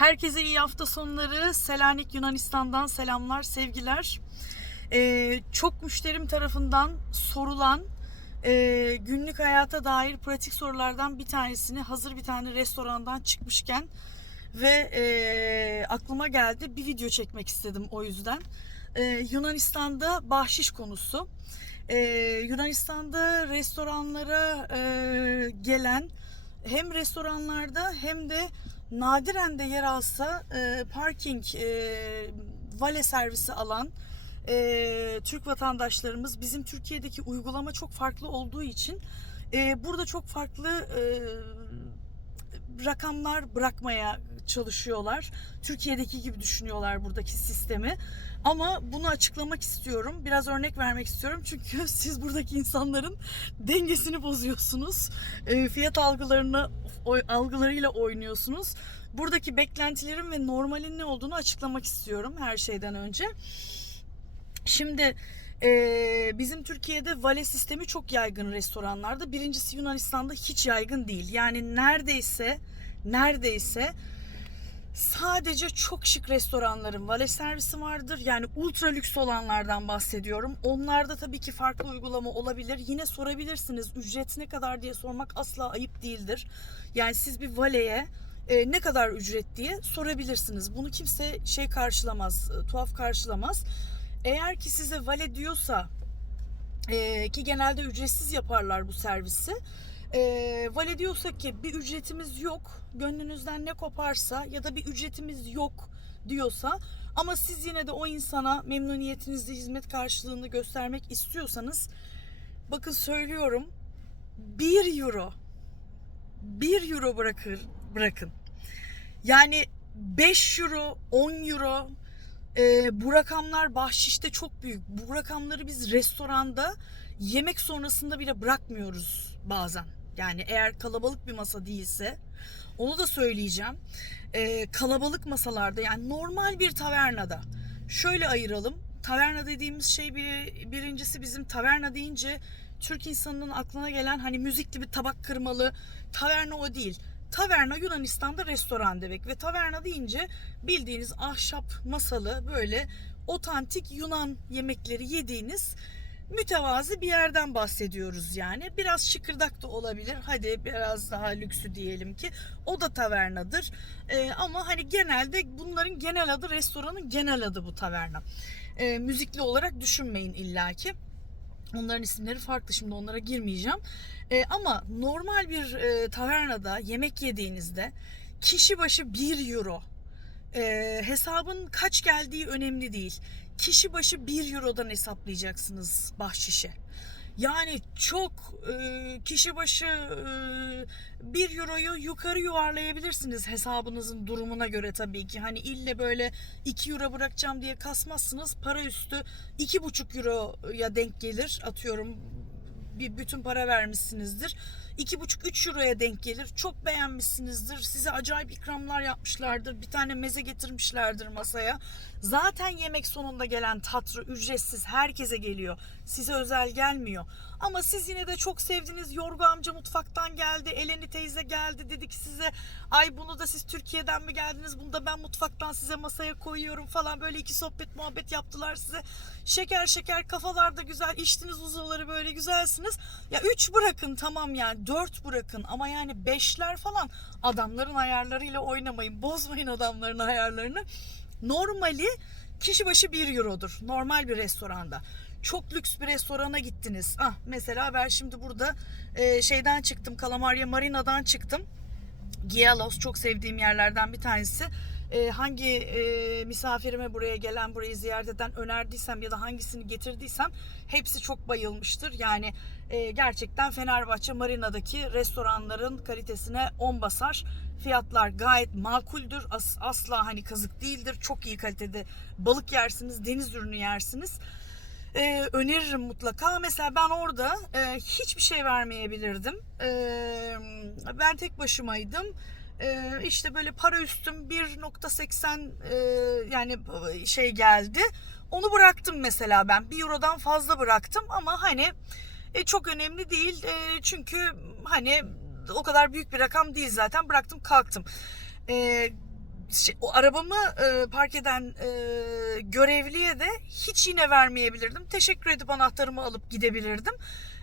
Herkese iyi hafta sonları. Selanik Yunanistan'dan selamlar, sevgiler. Ee, çok müşterim tarafından sorulan e, günlük hayata dair pratik sorulardan bir tanesini hazır bir tane restorandan çıkmışken ve e, aklıma geldi bir video çekmek istedim o yüzden. Ee, Yunanistan'da bahşiş konusu. Ee, Yunanistan'da restoranlara e, gelen hem restoranlarda hem de nadiren de yer alsa e, parking e, vale servisi alan e, Türk vatandaşlarımız bizim Türkiye'deki uygulama çok farklı olduğu için e, burada çok farklı e, rakamlar bırakmaya çalışıyorlar. Türkiye'deki gibi düşünüyorlar buradaki sistemi. Ama bunu açıklamak istiyorum. Biraz örnek vermek istiyorum. Çünkü siz buradaki insanların dengesini bozuyorsunuz. E, fiyat algılarını algılarıyla oynuyorsunuz. Buradaki beklentilerin ve normalin ne olduğunu açıklamak istiyorum her şeyden önce. Şimdi e, bizim Türkiye'de vale sistemi çok yaygın restoranlarda. Birincisi Yunanistan'da hiç yaygın değil. Yani neredeyse neredeyse sadece çok şık restoranların vale servisi vardır. Yani ultra lüks olanlardan bahsediyorum. Onlarda tabii ki farklı uygulama olabilir. Yine sorabilirsiniz ücret ne kadar diye sormak asla ayıp değildir. Yani siz bir valeye e, ne kadar ücret diye sorabilirsiniz. Bunu kimse şey karşılamaz, e, tuhaf karşılamaz. Eğer ki size vale diyorsa e, ki genelde ücretsiz yaparlar bu servisi. E, vale diyorsa ki bir ücretimiz yok, gönlünüzden ne koparsa ya da bir ücretimiz yok diyorsa ama siz yine de o insana memnuniyetinizle hizmet karşılığını göstermek istiyorsanız bakın söylüyorum 1 euro 1 euro bırakır bırakın. Yani 5 euro, 10 euro e, bu rakamlar bahşişte çok büyük. Bu rakamları biz restoranda yemek sonrasında bile bırakmıyoruz bazen. Yani eğer kalabalık bir masa değilse onu da söyleyeceğim. E, kalabalık masalarda yani normal bir tavernada şöyle ayıralım. Taverna dediğimiz şey bir birincisi bizim taverna deyince Türk insanının aklına gelen hani müzikli bir tabak kırmalı taverna o değil. Taverna Yunanistan'da restoran demek ve taverna deyince bildiğiniz ahşap masalı böyle otantik Yunan yemekleri yediğiniz mütevazi bir yerden bahsediyoruz yani. Biraz şıkırdak da olabilir. Hadi biraz daha lüksü diyelim ki. O da tavernadır. Ee, ama hani genelde bunların genel adı restoranın genel adı bu taverna. Ee, müzikli olarak düşünmeyin illaki. Onların isimleri farklı şimdi onlara girmeyeceğim. Ee, ama normal bir e, tavernada yemek yediğinizde kişi başı 1 euro. Ee, hesabın kaç geldiği önemli değil. Kişi başı 1 eurodan hesaplayacaksınız bahşişe. Yani çok e, kişi başı e, 1 euroyu yukarı yuvarlayabilirsiniz hesabınızın durumuna göre tabii ki. Hani ille böyle 2 euro bırakacağım diye kasmazsınız. Para üstü 2,5 euroya denk gelir atıyorum bir bütün para vermişsinizdir. 2,5-3 euroya denk gelir. Çok beğenmişsinizdir. Size acayip ikramlar yapmışlardır. Bir tane meze getirmişlerdir masaya. Zaten yemek sonunda gelen tatlı ücretsiz herkese geliyor. Size özel gelmiyor. Ama siz yine de çok sevdiğiniz Yorgu amca mutfaktan geldi. Eleni teyze geldi. Dedi ki size ay bunu da siz Türkiye'den mi geldiniz? Bunu da ben mutfaktan size masaya koyuyorum falan. Böyle iki sohbet muhabbet yaptılar size. Şeker şeker kafalar da güzel. içtiniz uzuları böyle güzelsiniz. Ya 3 bırakın tamam yani 4 bırakın ama yani 5'ler falan adamların ayarlarıyla oynamayın. Bozmayın adamların ayarlarını. Normali kişi başı 1 eurodur. Normal bir restoranda. Çok lüks bir restorana gittiniz. Ah mesela ben şimdi burada e, şeyden çıktım. Kalamarya Marina'dan çıktım. Gialos çok sevdiğim yerlerden bir tanesi. E, hangi e, misafirime buraya gelen, burayı ziyaret eden önerdiysem ya da hangisini getirdiysem hepsi çok bayılmıştır. Yani e, gerçekten Fenerbahçe Marina'daki restoranların kalitesine 10 basar. Fiyatlar gayet makuldür. As, asla hani kazık değildir. Çok iyi kalitede balık yersiniz, deniz ürünü yersiniz. Ee, öneririm mutlaka. Mesela ben orada e, hiçbir şey vermeyebilirdim. Ee, ben tek başımaydım. Ee, işte böyle para üstüm 1.80 e, yani şey geldi. Onu bıraktım mesela ben. 1 eurodan fazla bıraktım ama hani e, çok önemli değil. E, çünkü hani o kadar büyük bir rakam değil zaten. Bıraktım kalktım. E, şey, o arabamı e, park eden e, görevliye de hiç yine vermeyebilirdim. Teşekkür edip anahtarımı alıp gidebilirdim.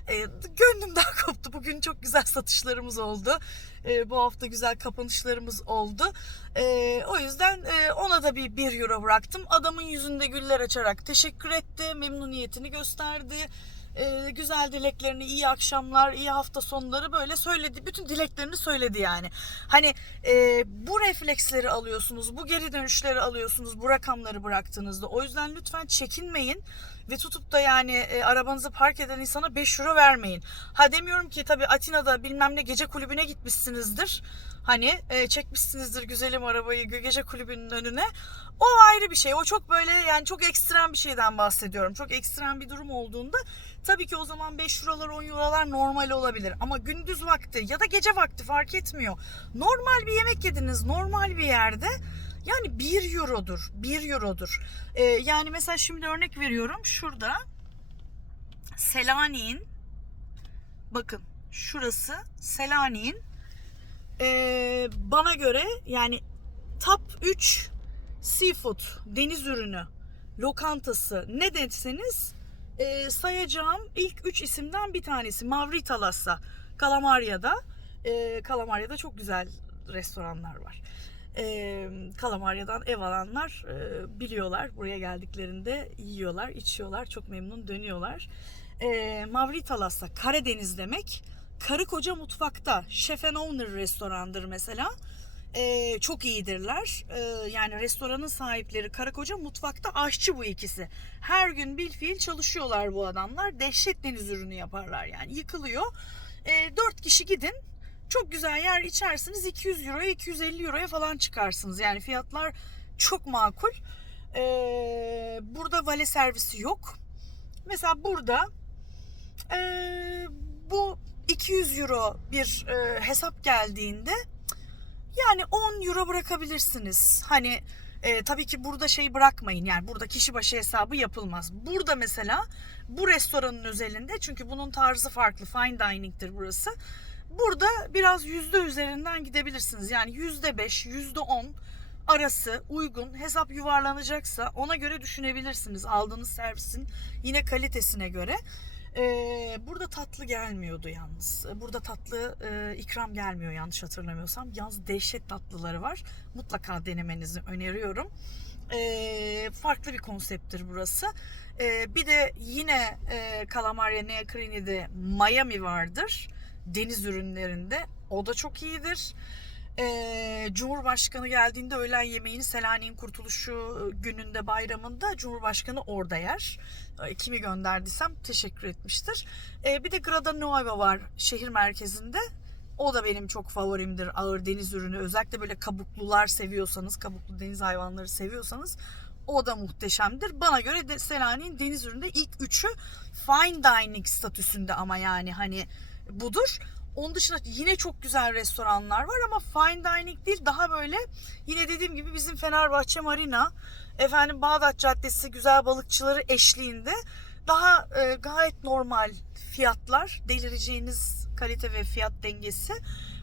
E, gönlüm daha koptu. Bugün çok güzel satışlarımız oldu. E, bu hafta güzel kapanışlarımız oldu. E, o yüzden e, ona da bir 1 euro bıraktım. Adamın yüzünde güller açarak teşekkür etti. Memnuniyetini gösterdi. E, güzel dileklerini, iyi akşamlar, iyi hafta sonları böyle söyledi. Bütün dileklerini söyledi yani. Hani e, bu refleksleri alıyorsunuz, bu geri dönüşleri alıyorsunuz bu rakamları bıraktığınızda. O yüzden lütfen çekinmeyin ve tutup da yani e, arabanızı park eden insana 5 euro vermeyin. Ha demiyorum ki tabii Atina'da bilmem ne gece kulübüne gitmişsinizdir. Hani e, çekmişsinizdir güzelim arabayı gece kulübünün önüne. O ayrı bir şey. O çok böyle yani çok ekstrem bir şeyden bahsediyorum. Çok ekstrem bir durum olduğunda tabii ki o zaman 5 eurolar 10 eurolar normal olabilir. Ama gündüz vakti ya da gece vakti fark etmiyor. Normal bir yemek yediniz normal bir yerde yani 1 eurodur. 1 eurodur. Ee, yani mesela şimdi örnek veriyorum. Şurada Selanik'in bakın şurası Selanik'in ee, bana göre yani top 3 seafood deniz ürünü lokantası ne deseniz e, sayacağım ilk 3 isimden bir tanesi Mavritalas'a Kalamarya'da e, Kalamarya'da çok güzel restoranlar var e, Kalamarya'dan ev alanlar e, biliyorlar. Buraya geldiklerinde yiyorlar, içiyorlar. Çok memnun dönüyorlar. E, Mavritalas'ta Karadeniz demek. Karı koca mutfakta. Chef and Owner restorandır mesela. E, çok iyidirler. E, yani restoranın sahipleri karı koca mutfakta aşçı bu ikisi. Her gün bil fiil çalışıyorlar bu adamlar. Dehşet deniz ürünü yaparlar yani. Yıkılıyor. E, 4 kişi gidin çok güzel yer içersiniz 200 euroya 250 euroya falan çıkarsınız. Yani fiyatlar çok makul. Ee, burada vale servisi yok. Mesela burada ee, bu 200 euro bir e, hesap geldiğinde yani 10 euro bırakabilirsiniz. Hani e, tabii ki burada şey bırakmayın yani burada kişi başı hesabı yapılmaz. Burada mesela bu restoranın özelinde çünkü bunun tarzı farklı fine dining'tir burası. Burada biraz yüzde üzerinden gidebilirsiniz. Yani yüzde beş, yüzde on arası uygun hesap yuvarlanacaksa ona göre düşünebilirsiniz aldığınız servisin yine kalitesine göre. Ee, burada tatlı gelmiyordu yalnız. Burada tatlı e, ikram gelmiyor yanlış hatırlamıyorsam. Yalnız dehşet tatlıları var. Mutlaka denemenizi öneriyorum. Ee, farklı bir konsepttir burası. Ee, bir de yine e, Calamaria Neacrini'de Miami vardır deniz ürünlerinde. O da çok iyidir. Ee, Cumhurbaşkanı geldiğinde öğlen yemeğini Selanik'in kurtuluşu gününde bayramında Cumhurbaşkanı orada yer. Ee, Kimi gönderdiysem teşekkür etmiştir. Ee, bir de Grada Nuova var şehir merkezinde. O da benim çok favorimdir ağır deniz ürünü. Özellikle böyle kabuklular seviyorsanız, kabuklu deniz hayvanları seviyorsanız o da muhteşemdir. Bana göre de Selanik'in deniz üründe ilk üçü fine dining statüsünde ama yani hani budur. Onun dışında yine çok güzel restoranlar var ama fine dining değil daha böyle yine dediğim gibi bizim Fenerbahçe Marina, efendim Bağdat Caddesi güzel balıkçıları eşliğinde daha e, gayet normal fiyatlar, delireceğiniz kalite ve fiyat dengesi.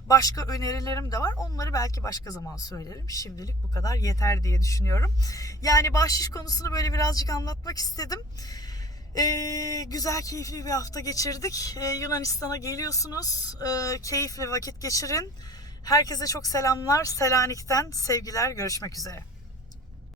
Başka önerilerim de var. Onları belki başka zaman söylerim. Şimdilik bu kadar yeter diye düşünüyorum. Yani bahşiş konusunu böyle birazcık anlatmak istedim. Ee, güzel, keyifli bir hafta geçirdik. Ee, Yunanistan'a geliyorsunuz. Ee, keyifli vakit geçirin. Herkese çok selamlar. Selanik'ten sevgiler. Görüşmek üzere.